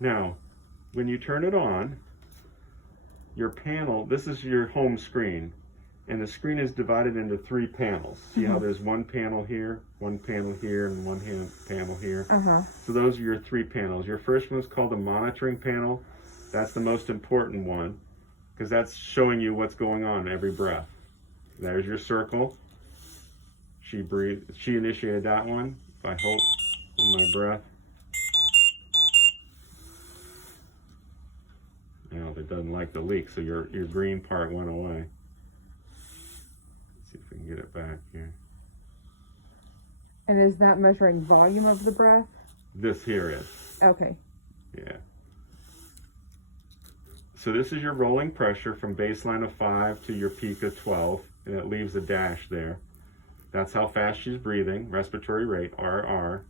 Now, when you turn it on, your panel, this is your home screen, and the screen is divided into 3 panels. See how there's one panel here, and one panel here? So those are your 3 panels. Your first one's called the monitoring panel. That's the most important one, because that's showing you what's going on every breath. There's your circle. She initiated that one. If I hold my breath. Now it doesn't like the leak, so your green part went away. Let's see if we can get it back here. And is that measuring volume of the breath? This here is. Okay. Yeah. So this is your rolling pressure from baseline of 5 to your peak of 12, and it leaves a dash there. That's how fast she's breathing, respiratory rate, RR.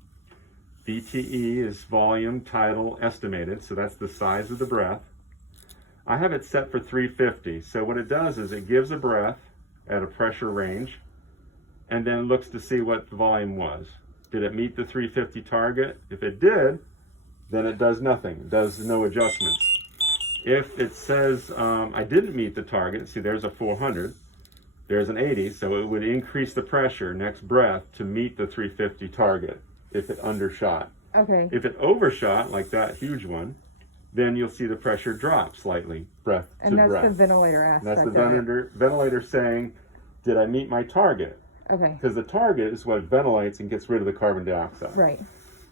VTE is volume, tidal, estimated, so that's the size of the breath. I have it set for 350, so what it does is it gives a breath at a pressure range, and then looks to see what the volume was. Did it meet the 350 target? If it did, then it does nothing, it does no adjustments. If it says I didn't meet the target, see there's a 400, there's an 80, so it would increase the pressure next breath to meet the 350 target if it undershot. Okay. If it overshot, like that huge one, then you'll see the pressure drop slightly, breath to breath. And that's the ventilator aspect. That's the ventilator saying, did I meet my target? Okay. Because the target is what ventilates and gets rid of the carbon dioxide. Right.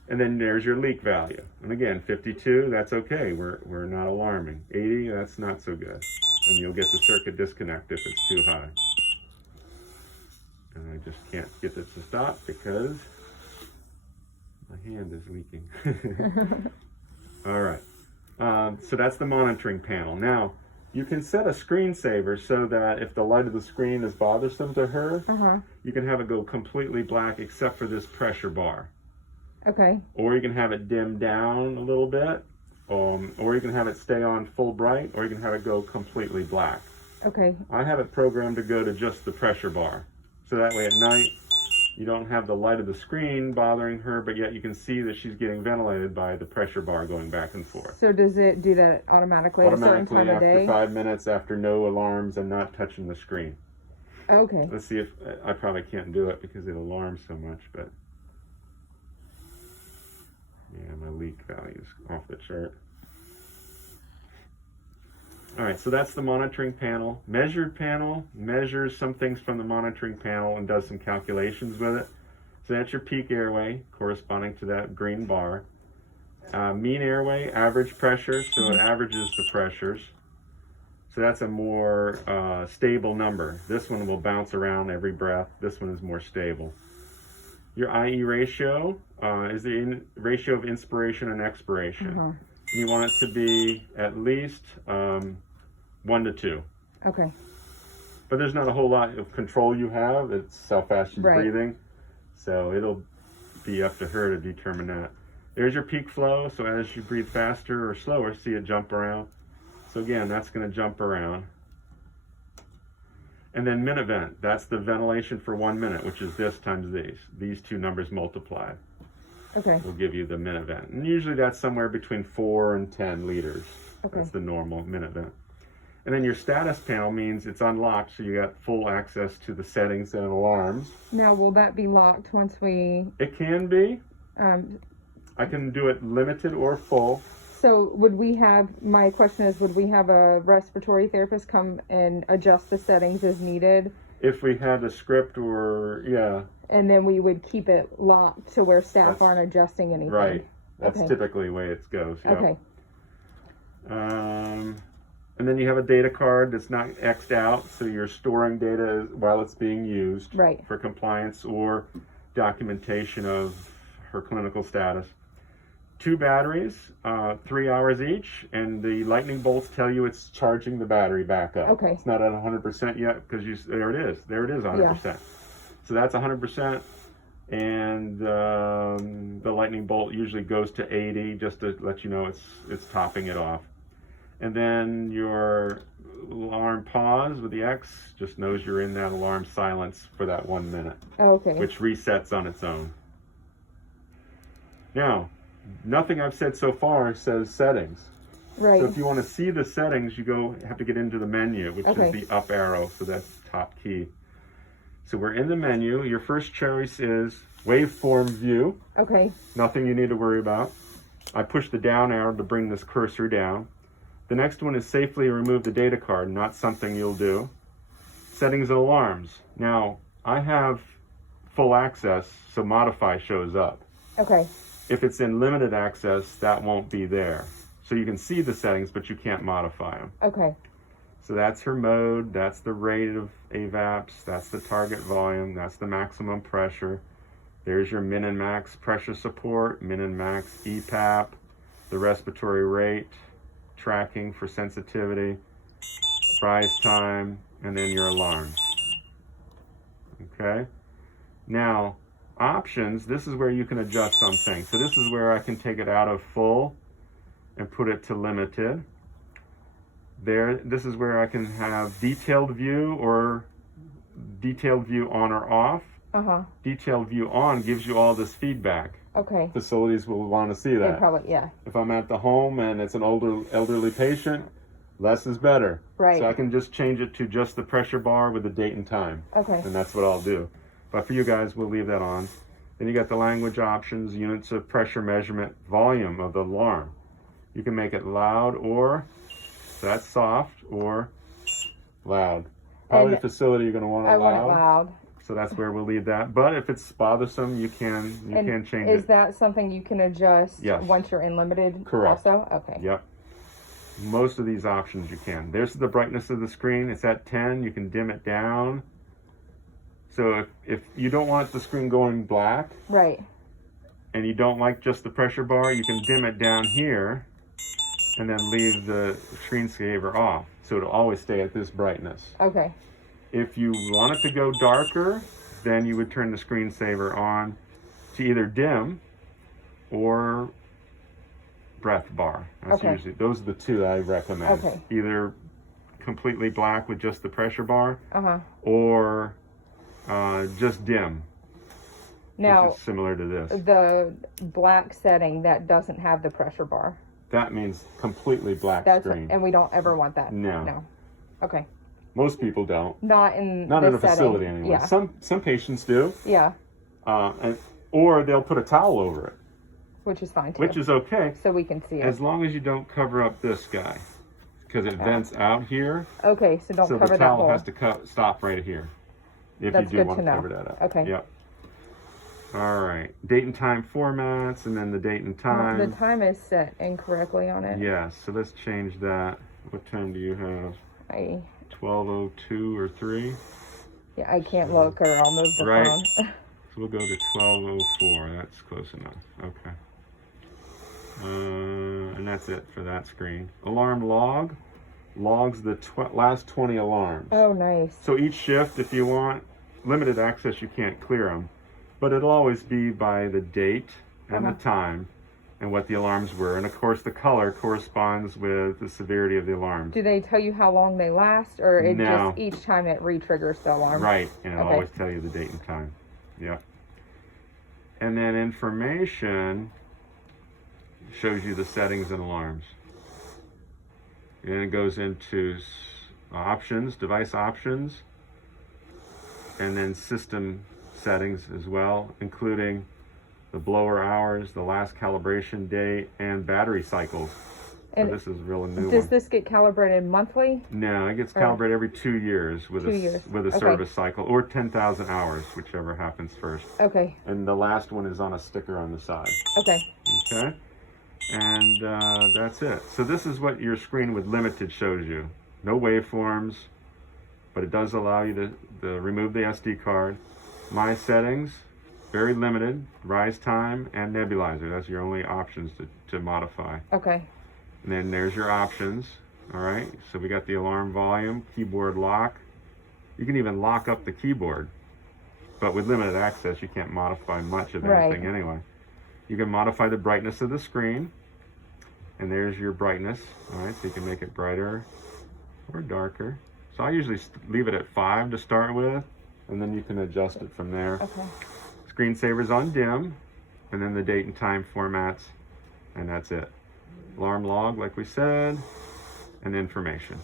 And then there's your leak value. And again, 52, that's okay. We're not alarming. 80, that's not so good. And you'll get the circuit disconnect if it's too high. And I just can't get it to stop because my hand is leaking. All right. So that's the monitoring panel. Now, you can set a screensaver so that if the light of the screen is bothersome to her, you can have it go completely black except for this pressure bar. Okay. Or you can have it dim down a little bit, or you can have it stay on full bright, or you can have it go completely black. Okay. I have it programmed to go to just the pressure bar. So that way at night, you don't have the light of the screen bothering her, but yet you can see that she's getting ventilated by the pressure bar going back and forth. So does it do that automatically at a certain time of Automatically day? after 5 minutes, after no alarms and not touching the screen. Okay. Let's see if, I probably can't do it because it alarms so much, but yeah, my leak value is off the chart. All right, so that's the monitoring panel. Measured panel measures some things from the monitoring panel and does some calculations with it. So that's your peak airway, corresponding to that green bar. Mean airway, average pressure, so it averages the pressures. So that's a more stable number. This one will bounce around every breath. This one is more stable. Your IE ratio is the ratio of inspiration and expiration. You want it to be at least 1 to 2. Okay. But there's not a whole lot of control you have. It's how fast she's breathing. So it'll be up to her to determine that. There's your peak flow. So as you breathe faster or slower, see it jump around. So again, that's going to jump around. And then minute vent. That's the ventilation for 1 minute, which is this times these. These two numbers multiplied. Okay. Will give you the minute vent. And usually that's somewhere between 4 and 10 liters. Okay. That's the normal minute vent. And then your status panel means it's unlocked, so you got full access to the settings and alarms. Now, will that be locked once we... It can be. I can do it limited or full. So would we have, my question is, would we have a respiratory therapist come and adjust the settings as needed? If we had a script or, yeah. And then we would keep it locked to where staff aren't adjusting anything? Right. That's typically the way it goes. Yep. Okay. And then you have a data card that's not X'd out, so you're storing data while it's being used for compliance or documentation of her clinical status. 2 batteries, 3 hours each, and the lightning bolts tell you it's charging the battery back up. Okay. It's not at 100% yet because there it is 100%. Yeah. So that's 100%, and the lightning bolt usually goes to 80 just to let you know it's topping it off. And then your alarm pause with the X just knows you're in that alarm silence for that 1 minute. Okay. Which resets on its own. Now, nothing I've said so far says settings. Right. So if you want to see the settings, you have to get into the menu, which Okay. is the up arrow. So that's top key. So we're in the menu. Your first choice is waveform view. Okay. Nothing you need to worry about. I push the down arrow to bring this cursor down. The next one is safely remove the data card, not something you'll do. Settings and alarms. Now, I have full access, so modify shows up. Okay. If it's in limited access, that won't be there. So you can see the settings, but you can't modify them. Okay. So that's her mode, that's the rate of AVAPS, that's the target volume, that's the maximum pressure. There's your min and max pressure support, min and max EPAP, the respiratory rate, tracking for sensitivity, rise time, and then your alarms. Okay? Now, options, this is where you can adjust some things. So this is where I can take it out of full and put it to limited. This is where I can have detailed view or detailed view on or off. Detailed view on gives you all this feedback. Okay. Facilities will want to see They that. probably, yeah. If I'm at the home and it's an elderly patient, less is better. Right. So I can just change it to just the pressure bar with the date and time. Okay. And that's what I'll do. But for you guys, we'll leave that on. Then you got the language options, units of pressure measurement, volume of the alarm. You can make it loud or, so that's soft, or loud. Probably And the facility you're going to want it I loud. want it loud. So that's where we'll leave that. But if it's bothersome, you can change Is it. that something you can adjust Yes. once you're in limited Correct. also? Okay. Yep. Most of these options you can. There's the brightness of the screen. It's at 10. You can dim it down. So if you don't want the screen going black Right. and you don't like just the pressure bar, you can dim it down here and then leave the screensaver off. So it'll always stay at this brightness. Okay. If you want it to go darker, then you would turn the screensaver on to either dim or breath bar. That's Okay. usually, those are the two I recommend. Okay. Either completely black with just the pressure bar Uh-huh. or just dim, Now, which is similar to this. the black setting that doesn't have the pressure bar. That means completely black That's screen. and we don't ever want that. No. No. Okay. Most people don't. Not in Not this in a facility setting. anyway. Yeah. Some patients do, Yeah. or they'll put a towel over it, Which is fine too. which is okay. so we can see it. As long as you don't cover up this guy, because it vents out here, Okay, so don't so cover the that towel hole. has to stop right here. If That's you do good want to to know. cover that up. Okay. Yep. All right. Date and time formats, and then the date and time. The time is set incorrectly on it. Yeah. So let's change that. What time do you have? 12:02 or 3? Yeah, I can't look or I'll move the Right. phone. So we'll go to 12:04. That's close enough. Okay. And that's it for that screen. Alarm log logs the last 20 alarms. Oh, nice. So each shift, if you want limited access, you can't clear them, but it'll always be by the date and the time and what the alarms were. And of course, the color corresponds with the severity of the alarms. Do they tell you how long they last, or it No. just each time it re-triggers the alarm? Right, and it'll Okay. always tell you the date and time. Yep. And then information shows you the settings and alarms. And it goes into options, device options, and then system settings as well, including the blower hours, the last calibration date, and battery cycles. And so this is really new Does one. this get calibrated monthly? No, it gets calibrated every 2 years with 2 years. with a Okay. service cycle, or 10,000 hours, whichever happens first. Okay. And the last one is on a sticker on the side. Okay. Okay, and that's it. So this is what your screen with limited shows you. No waveforms, but it does allow you to remove the SD card. My settings, very limited, rise time and nebulizer. That's your only options to modify. Okay. And then there's your options. All right, so we got the alarm volume, keyboard lock. You can even lock up the keyboard, but with limited access, you can't modify much of Right. anything anyway. You can modify the brightness of the screen, and there's your brightness. All right, so you can make it brighter or darker. So I usually leave it at 5 to start with, and then you can adjust it from there. Okay. Screensaver's on dim, and then the date and time formats And that's it. Alarm log, like we said, and information.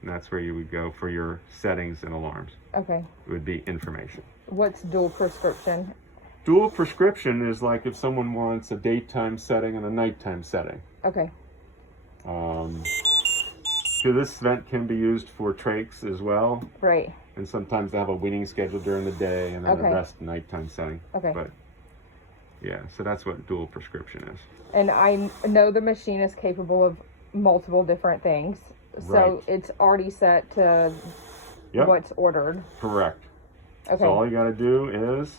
And that's where you would go for your settings and alarms. Okay. It would be information. What's dual prescription? Dual prescription is like if someone wants a daytime setting and a nighttime setting. Okay. So this vent can be used for trakes as well. Right. And sometimes they have a weaning schedule during the day and then Okay. the rest nighttime setting. Okay. But yeah, so that's what dual prescription is. And I know the machine is capable of multiple different things. So Right. it's already set to Yep. what's ordered. Correct. Okay. So all you got to do is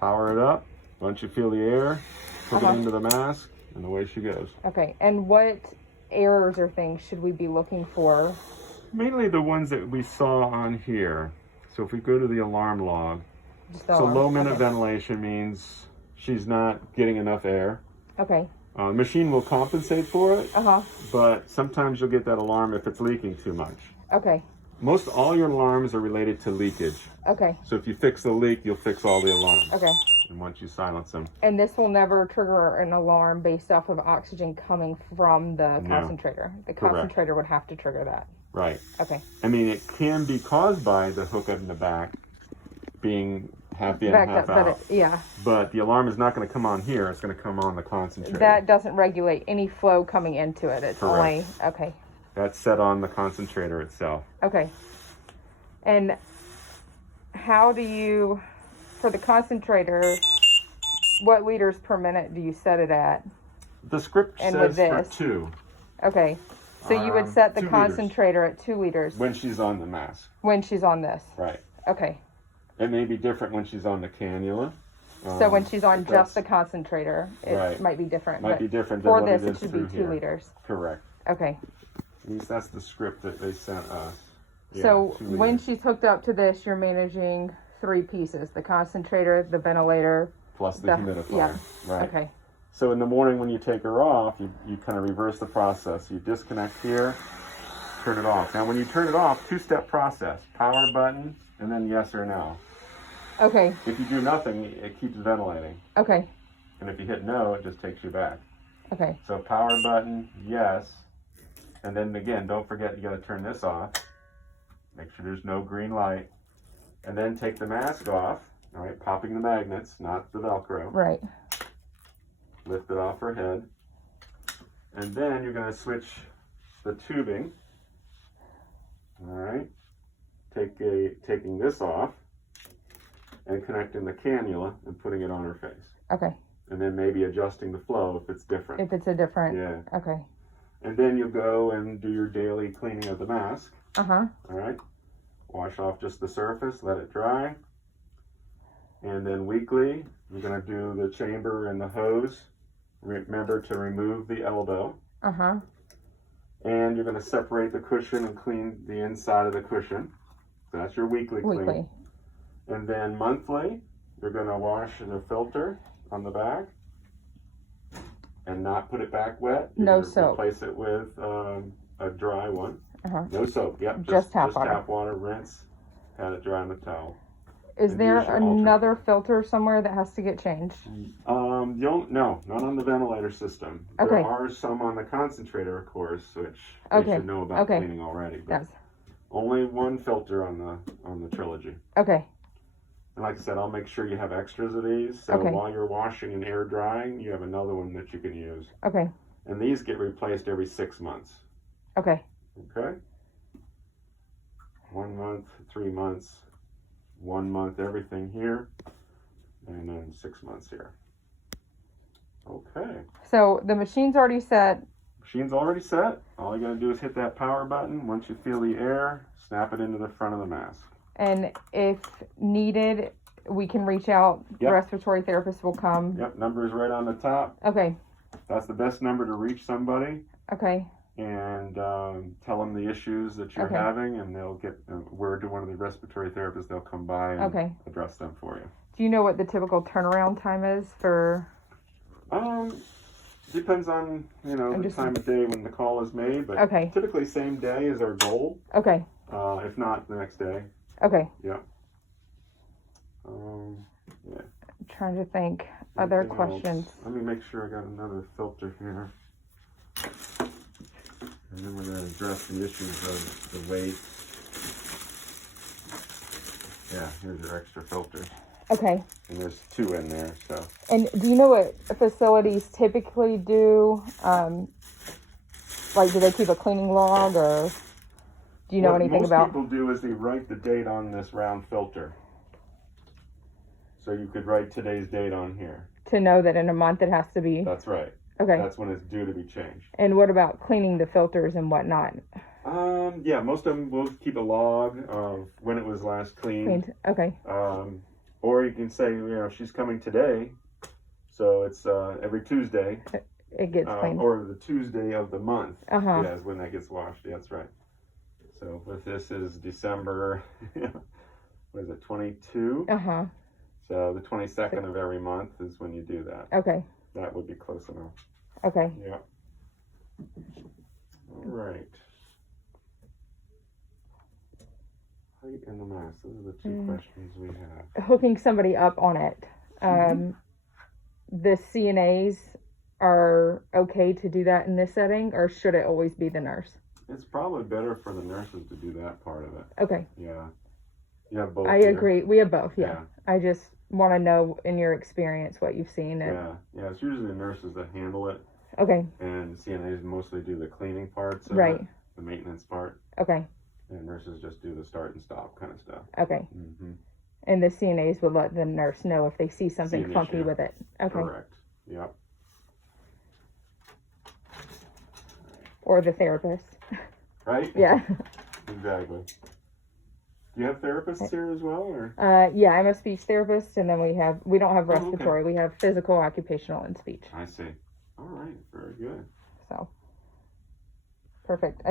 power it up. Once you feel the air, put Uh-huh. it into the mask, and away she goes. Okay. And what errors or things should we be looking for? Mainly the ones that we saw on here. So if we go to the alarm log, Just so low minute okay. ventilation means she's not getting enough air. Okay. The machine will compensate for it, Uh-huh. but sometimes you'll get that alarm if it's leaking too much. Okay. Most all your alarms are related to leakage. Okay. So if you fix the leak, you'll fix all the alarms. Okay. And once you silence them. And this will never trigger an alarm based off of oxygen coming from the No. concentrator. The Correct. concentrator would have to trigger that. Right. Okay. I mean, it can be caused by the hook in the back being half in, Back half up, out. yeah. But the alarm is not going to come on here. It's going to come on the concentrator. That doesn't regulate any flow coming into it. It's Correct. only okay. That's set on the concentrator itself. Okay. And how do you, for the concentrator, what liters per minute do you set it at? The script And says with this? for 2 Okay. So you would set the 2 liters. concentrator at 2 liters when she's on the mask. when she's on this. Right. Okay. It may be different when she's on the cannula. So when she's on but just the that's- concentrator, it Right. might be different. might but be different than for what this, it it is should through be 2 here. liters. Correct. Okay. At least that's the script that they sent us. Yeah, So 2 when liters. she's hooked up to this, you're managing 3 pieces: the concentrator, the ventilator. plus the the- humidifier. yeah. Right. Okay. So in the morning when you take her off, you kind of reverse the process. You disconnect here, turn it off. Now when you turn it off, 2-step process. Power button, and then yes or no. Okay. If you do nothing, it keeps ventilating. Okay. And if you hit no, it just takes you back. Okay. So power button, yes. And then again, don't forget you gotta turn this off. Make sure there's no green light. And then take the mask off, all right, popping the magnets, not the Velcro. Right. Lift it off her head. And then you're going to switch the tubing. All right. Taking this off and connecting the cannula and putting it on her face. Okay. And then maybe adjusting the flow if it's different. If it's a different. Yeah. Okay. And then you'll go and do your daily cleaning of the mask. Uh-huh. All right. Wash off just the surface, let it dry. And then weekly, you're going to do the chamber and the hose. Remember to remove the elbow. Uh-huh. And you're going to separate the cushion and clean the inside of the cushion. So that's your weekly clean. Weekly. And then monthly, you're going to wash the filter on the back and not put it back wet. You're No gonna soap. Replace it with a dry one. Uh-huh. No soap. Yep. Just tap water. Tap water. Rinse. Pat it dry on the towel. Is And there here's your alternate. another filter somewhere that has to get changed? No, not on the ventilator system. Okay. There are some on the concentrator, of course, which they Okay. should know about Okay. cleaning already. But Yes. only one filter on the Trilogy. Okay. And like I said, I'll make sure you have extras of these. So Okay. while you're washing and air drying, you have another one that you can use. Okay. And these get replaced every 6 months. Okay. Okay? 1 month, 3 months, 1 month, everything here, and then 6 months here. Okay. So the machine's already set. Machine's already set. All you gotta do is hit that power button. Once you feel the air, snap it into the front of the mask. And if needed, we can reach out. The Yep. respiratory therapist will come. Yep, number is right on the top. Okay. That's the best number to reach somebody Okay. and tell them the issues that you're Okay. having, and they'll get word to one of the respiratory therapists. They'll come by and Okay. address them for you. Do you know what the typical turnaround time is for? Depends on I'm the just- time of day when the call is made, but Okay. typically same day is our goal. Okay. If not, the next day. Okay. Yeah. Trying to think. other Anything else? questions? Let me make sure I got another filter here. And then we're going to address the issues of the weight. Yeah, here's your extra filter. Okay. And there's 2 in there, so. And do you know what facilities typically do? Like, do they keep a cleaning log, or do you know anything about? What most people do is they write the date on this round filter. So you could write today's date on here. To know that in a month it has to be. That's right. Okay. That's when it's due to be changed. And what about cleaning the filters and whatnot? Yeah, most of them will keep a log of when it was last cleaned. Okay. Or you can say, she's coming today, so it's every Tuesday. It gets cleaned. Or the Tuesday of the month. Uh-huh. Yeah, is when that gets washed. Yeah, that's right. So if this is December, what is it, 22? Uh-huh. So the 22nd of every month is when you do that. Okay. That would be close enough. Okay. Yeah. All right. Height and the mass. Those are the 2 questions we have. Hooking somebody up on it. The CNAs are okay to do that in this setting, or should it always be the nurse? It's probably better for the nurses to do that part of it. Okay. Yeah. You have both. I here. agree. We have both. Yeah. I just want to know, in your experience, what you've seen. Yeah. It's usually the nurses that handle it, Okay. and CNAs mostly do the cleaning parts of Right. it, the maintenance part, Okay. and nurses just do the start and stop kind of stuff. Okay. Mm-hmm. And the CNAs would let the nurse know if they see something See an funky issue. with it. Okay. Correct. Yep. Or the therapist. Right? Yeah. Exactly. Do you have therapists here as well, or? Yeah, I'm a speech therapist, and then we don't have Oh, okay. respiratory. We have physical, occupational, and speech. I see. All right. Very good. So, perfect.